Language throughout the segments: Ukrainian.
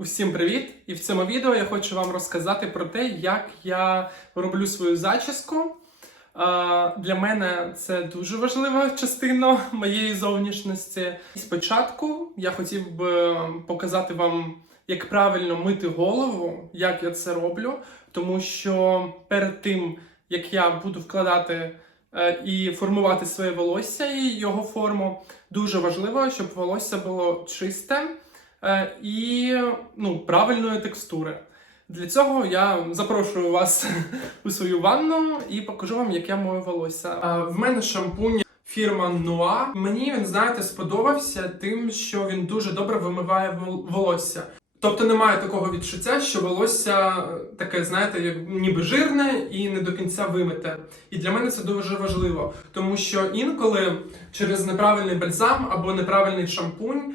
Усім привіт! І в цьому відео я хочу вам розказати про те, як я роблю свою зачіску. Для мене це дуже важлива частина моєї зовнішності. Спочатку я хотів би показати вам, як правильно мити голову, як я це роблю, тому що перед тим, як я буду вкладати е, і формувати своє волосся і його форму, дуже важливо, щоб волосся було чисте і ну, правильної текстури. Для цього я запрошую вас у свою ванну і покажу вам, яке моє волосся. Е, В мене шампунь фірма Нуа. Мені він, знаєте, сподобався тим, що він дуже добре вимиває вол- волосся. Тобто немає такого відчуття, що волосся е, таке, знаєте, як ніби жирне і не до кінця вимите. І для мене це дуже важливо, тому що інколи через неправильний бальзам або неправильний шампунь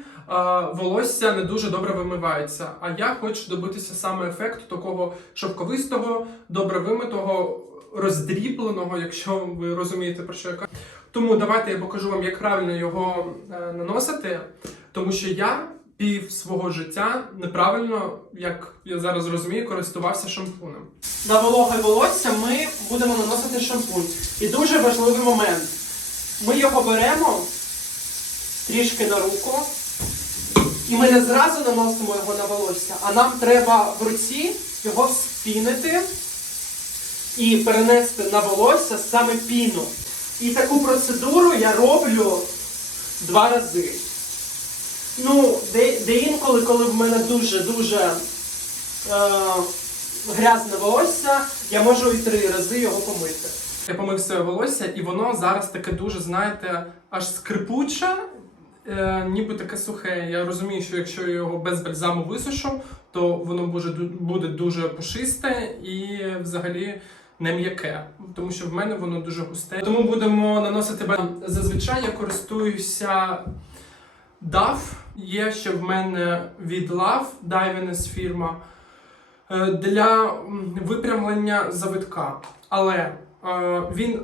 волосся не дуже добре вимивається. А я хочу добитися саме ефекту такого шовковистого, добре вимитого, роздрібленого, якщо ви розумієте про що я кажу. Тому давайте я покажу вам, як правильно його е, наносити, тому що я пів свого життя неправильно, як я зараз розумію, користувався шампунем. На вологе волосся ми будемо наносити шампунь. І дуже важливий момент. Ми його беремо трішки на руку, і ми не зразу наносимо його на волосся, а нам треба в руці його спінити і перенести на волосся саме піну. І таку процедуру я роблю два рази. Ну, де, де інколи, коли в мене дуже-дуже е, грязне волосся, я можу і три рази його помити. Я помив своє волосся, і воно зараз таке дуже, знаєте, аж скрипуче, е, ніби таке сухе. Я розумію, що якщо я його без бальзаму висушу, то воно буде, буде дуже пушисте і взагалі не м'яке, тому що в мене воно дуже густе. Тому будемо наносити бальзам. Зазвичай я користуюся DAF. Є ще в мене від Love Diviness фірма для випрямлення завитка. Але е, він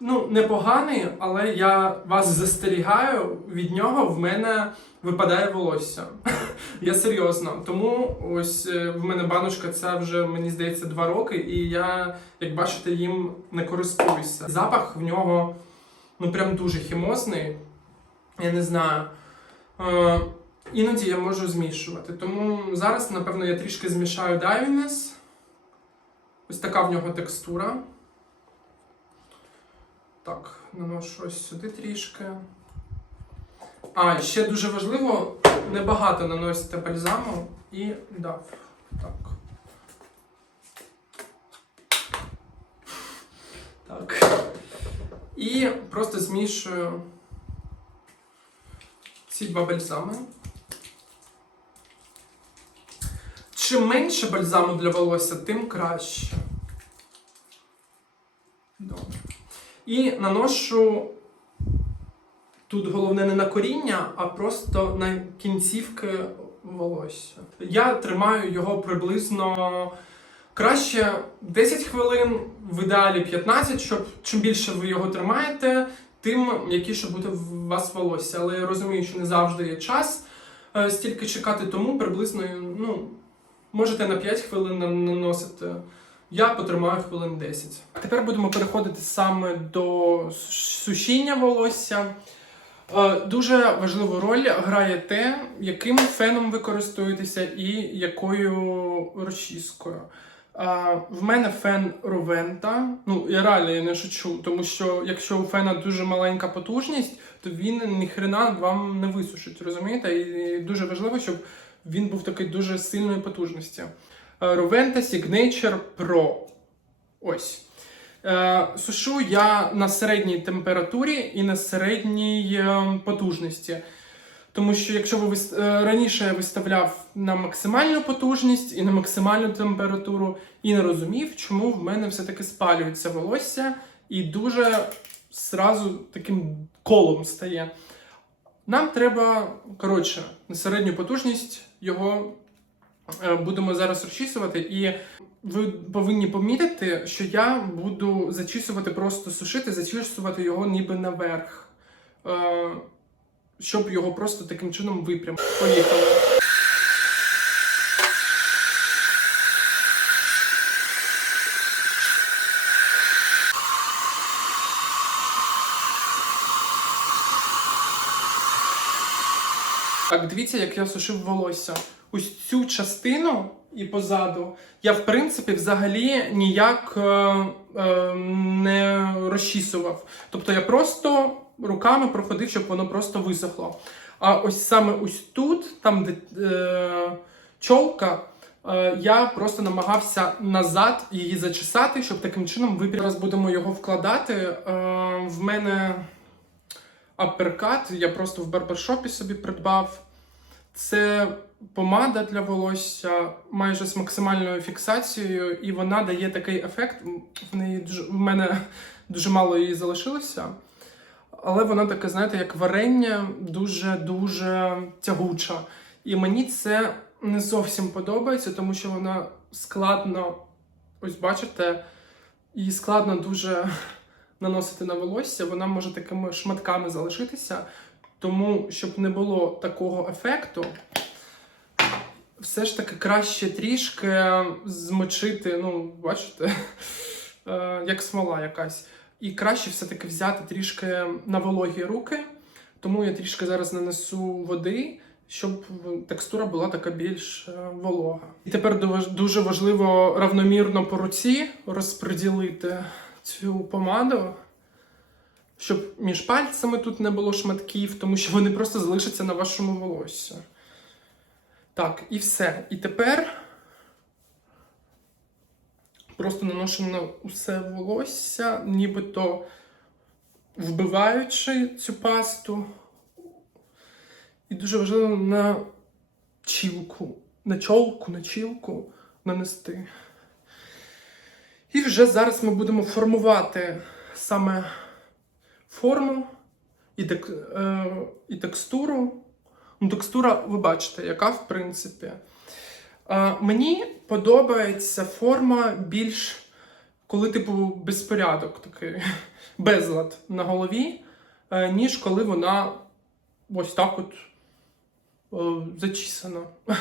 ну, непоганий, але я вас застерігаю, від нього в мене випадає волосся. Я серйозно. Тому ось е, в мене баночка ця вже, мені здається, два роки, і я, як бачите, їм не користуюся. Запах в нього ну прям дуже хімозний. Я не знаю. Е, іноді я можу змішувати. Тому зараз, напевно, я трішки змішаю Diviness. Ось така в нього текстура. Так, наношу ось сюди трішки. А, ще дуже важливо, небагато наносити бальзаму і дав. Так. Так. І просто змішую ці два бальзами. Чим менше бальзаму для волосся, тим краще. Добре. І наношу тут головне не на коріння, а просто на кінцівки волосся. Я тримаю його приблизно краще 10 хвилин, в ідеалі 15, щоб чим більше ви його тримаєте, тим м'якіше буде в вас волосся. Але я розумію, що не завжди є час е, стільки чекати, тому приблизно ну, можете на 5 хвилин наносити. Я потримаю хвилин 10. Тепер будемо переходити саме до сушіння волосся. Е, Дуже важливу роль грає те, яким феном ви користуєтеся і якою розчіскою. В мене фен Ровента. Ну, я реально я не шучу, тому що якщо у фена дуже маленька потужність, то він ніхрена вам не висушить, розумієте? І дуже важливо, щоб він був такий дуже сильної потужності. Е, Ровента Signature Pro. Ось. Е, Сушу я на середній температурі і на середній е, потужності. Тому що якщо ви е, раніше я виставляв на максимальну потужність і на максимальну температуру, і не розумів, чому в мене все-таки спалюється волосся і дуже зразу таким колом стає. Нам треба, коротше, на середню потужність його е, будемо зараз розчісувати. І ви повинні помітити, що я буду зачісувати, просто сушити, зачісувати його ніби наверх щоб його просто таким чином випрям. Поїхали. Так, дивіться, як я сушив волосся. Ось цю частину і позаду я, в принципі, взагалі ніяк е, е, не розчісував. Тобто я просто руками проходив, щоб воно просто висохло. А ось саме ось тут, там, де е, чолка, е, я просто намагався назад її зачесати, щоб таким чином випір. Зараз будемо його вкладати. Е, в мене апперкат, я просто в барбершопі собі придбав. Це помада для волосся майже з максимальною фіксацією, і вона дає такий ефект. В неї дуже в мене дуже мало її залишилося. Але вона таке, знаєте, як варення, дуже-дуже тягуча. І мені це не зовсім подобається, тому що вона складно, ось бачите, її складно дуже наносити на волосся. Вона може такими шматками залишитися. Тому, щоб не було такого ефекту, все ж таки краще трішки змочити, ну, бачите, е, як смола якась. І краще все-таки взяти трішки на вологі руки. Тому я трішки зараз нанесу води, щоб текстура була така більш е, волога. І тепер дуже важливо равномірно по руці розподілити цю помаду, щоб між пальцями тут не було шматків, тому що вони просто залишаться на вашому волоссі. Так, і все. І тепер просто наношу на усе волосся, нібито вбиваючи цю пасту. І дуже важливо на чілку, на чолку, на чілку нанести. І вже зараз ми будемо формувати саме форму і, тек, е, і текстуру. Ну, текстура, ви бачите, яка в принципі. Е, мені подобається форма більш, коли, типу, безпорядок такий, безлад на голові, е, ніж коли вона ось так от е, зачісана.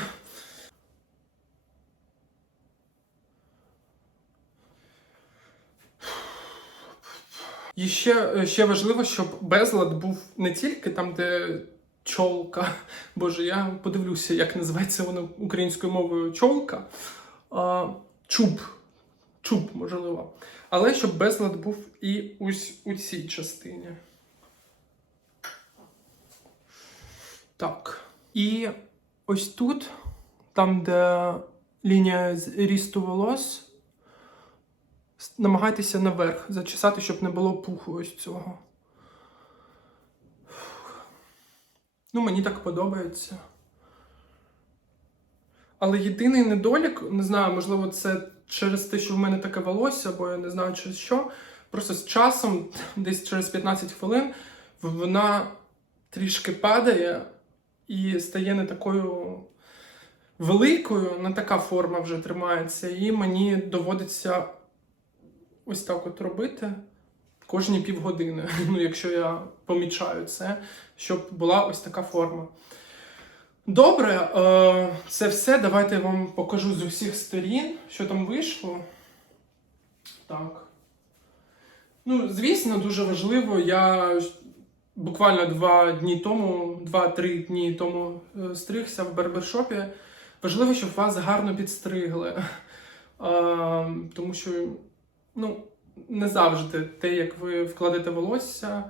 І ще, ще важливо, щоб безлад був не тільки там, де чолка. Боже, я подивлюся, як називається воно українською мовою чолка. А, чуб. Чуб, можливо. Але щоб безлад був і ось у цій частині. Так. І ось тут, там, де лінія рісту волос, намагайтеся наверх зачесати, щоб не було пуху ось цього. Ну, мені так подобається. Але єдиний недолік, не знаю, можливо, це через те, що в мене таке волосся, або я не знаю через що. Просто з часом, десь через 15 хвилин, вона трішки падає і стає не такою великою, не така форма вже тримається. І мені доводиться ось так от робити кожні півгодини, ну, якщо я помічаю це, щоб була ось така форма. Добре, е, це все. Давайте я вам покажу з усіх сторін, що там вийшло. Так. Ну, звісно, дуже важливо. Я буквально два дні тому, два-три дні тому е, стригся в барбершопі. Важливо, щоб вас гарно підстригли. Е, тому що, ну, не завжди те, як ви вкладете волосся,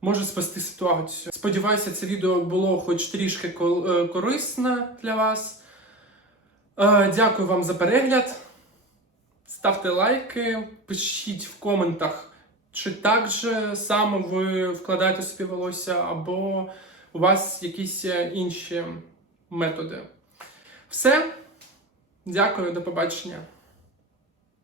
може спасти ситуацію. Сподіваюся, це відео було хоч трішки е, корисне для вас. Е, Дякую вам за перегляд. Ставте лайки, пишіть в коментах, чи так же само ви вкладаєте собі волосся, або у вас якісь е, інші методи. Все. Дякую, до побачення.